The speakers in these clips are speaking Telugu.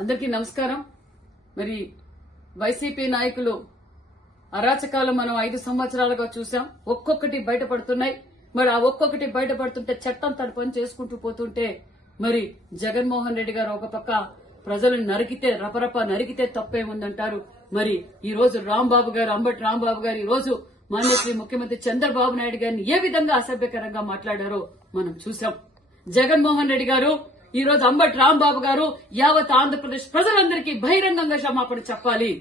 అందరికీ నమస్కారం. మరి వైసీపీ నాయకులు అరాచకాలు మనం 5 సంవత్సరాలుగా చూసాం. ఒక్కొక్కటి బయటపడుతున్నాయి. మరి ఆ ఒక్కొక్కటి బయటపడుతుంటే చట్టం తన పని చేసుకుంటూ పోతుంటే మరి జగన్మోహన్ రెడ్డి గారు ఒక పక్క ప్రజలను నరికితే రపరప నరికితే తప్పేముందంటారు. మరి ఈ రోజు అంబటి రాంబాబు గారు ఈ రోజు మాన్యశ్రీ ముఖ్యమంత్రి చంద్రబాబు నాయుడు గారిని ఏ విధంగా అసభ్యకరంగా మాట్లాడారో మనం చూసాం. జగన్మోహన్ రెడ్డి గారు ఈ రోజు అంబటి రాంబాబు గారు యావత్ ఆంధ్రప్రదేశ్ ప్రజలందరికీ బహిరంగంగా క్షమాపణ చెప్పాలి.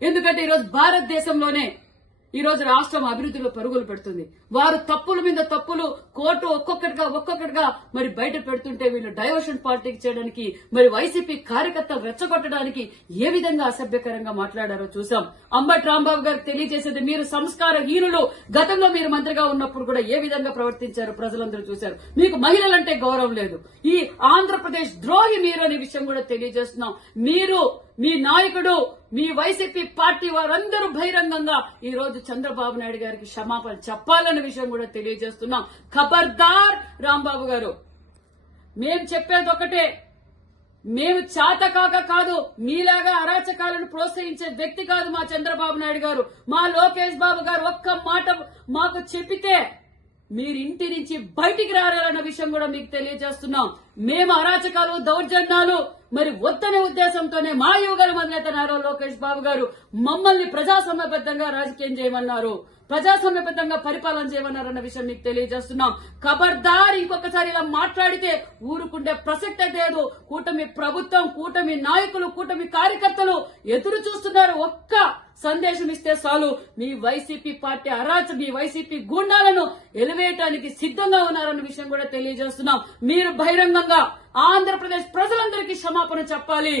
ఎందుకంటే ఈ రోజు భారతదేశంలోనే ఈ రోజు రాష్ట్రం అభివృద్ధిలో పరుగులు పెడుతుంది. వారు తప్పుల మీద తప్పులు కోర్టు ఒక్కొక్కటిగా మరి బయట పెడుతుంటే వీళ్ళు డైవర్షన్ పాలిటిక్స్ చేయడానికి మరి వైసీపీ కార్యకర్తలు రెచ్చగొట్టడానికి ఏ విధంగా అసభ్యకరంగా మాట్లాడారో చూసాం. అంబటి రాంబాబు గారికి తెలియజేసేది, మీరు సంస్కారహీనులు. గతంలో మీరు మంత్రిగా ఉన్నప్పుడు కూడా ఏ విధంగా ప్రవర్తించారు ప్రజలందరూ చూశారు. మీకు మహిళలంటే గౌరవం లేదు. ఈ ఆంధ్రప్రదేశ్ ద్రోహి మీరు అనే విషయం కూడా తెలియజేస్తున్నాం. మీరు, మీ నాయకుడు, మీ వైసీపీ పార్టీ వారందరూ బహిరంగంగా ఈ రోజు చంద్రబాబు నాయుడు గారికి క్షమాపణ చెప్పాలన్న విషయం కూడా తెలియజేస్తున్నాం. ఖబర్దార్ రాంబాబు గారు, మేం చెప్పేది ఒకటే, మేము చాతకాక కాదు, మీలాగా అరాచకాలను ప్రోత్సహించే వ్యక్తి కాదు మా చంద్రబాబు నాయుడు గారు. మా లోకేష్ బాబు గారు ఒక్క మాట మాకు చెప్పితే మీరు ఇంటి నుంచి బయటికి రావాలన్న విషయం కూడా మీకు తెలియజేస్తున్నాం. మేము అరాచకాలు, దౌర్జన్యాలు మరి వద్దనే ఉద్దేశంతోనే మా యువగల అధినేత నారా లోకేష్ బాబు గారు మమ్మల్ని ప్రజాస్వామ్యబద్దంగా రాజకీయం చేయమన్నారు, ప్రజాస్వామ్యబద్దంగా పరిపాలన చేయమన్నారన్న విషయం మీకు తెలియజేస్తున్నాం. ఖబర్దార్ ఇంకొకసారి ఇలా మాట్లాడితే ఊరుకుండే ప్రసక్తే లేదు. కూటమి ప్రభుత్వం, కూటమి నాయకులు, కూటమి కార్యకర్తలు ఎదురు చూస్తున్నారు. ఒక్క సందేశం ఇస్తే చాలు మీ వైసీపీ పార్టీ మీ వైసీపీ గుండాలను ఎలివేయటానికి సిద్ధంగా ఉన్నారన్న విషయం కూడా తెలియజేస్తున్నాం. మీరు బహిరంగంగా ఆంధ్రప్రదేశ్ ప్రజలందరికీ క్షమాపణ చెప్పాలి.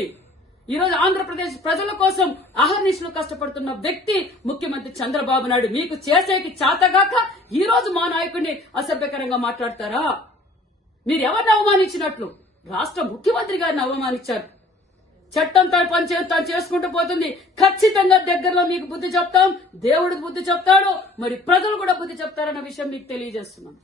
ఈ రోజు ఆంధ్రప్రదేశ్ ప్రజల కోసం అహర్నిశలు కష్టపడుతున్న వ్యక్తి ముఖ్యమంత్రి చంద్రబాబు నాయుడు. మీకు చేసేకి చేతగాక ఈ రోజు మా నాయకుడిని అసభ్యకరంగా మాట్లాడతారా? మీరు ఎవరిని అవమానించినట్లు? రాష్ట్ర ముఖ్యమంత్రి గారిని అవమానించారు. చట్టం తన పని తాను చేసుకుంటూ పోతుంది. ఖచ్చితంగా దగ్గరలో మీకు బుద్ధి చెప్తాం, దేవుడికి బుద్ధి చెప్తాడు, మరి ప్రజలు కూడా బుద్ధి చెప్తారన్న విషయం మీకు తెలియజేస్తున్నాం.